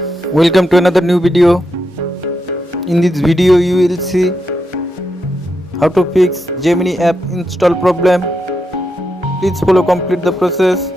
Welcome to another new video. In this video you will see how to fix Gemini app install problem. Please follow complete the process.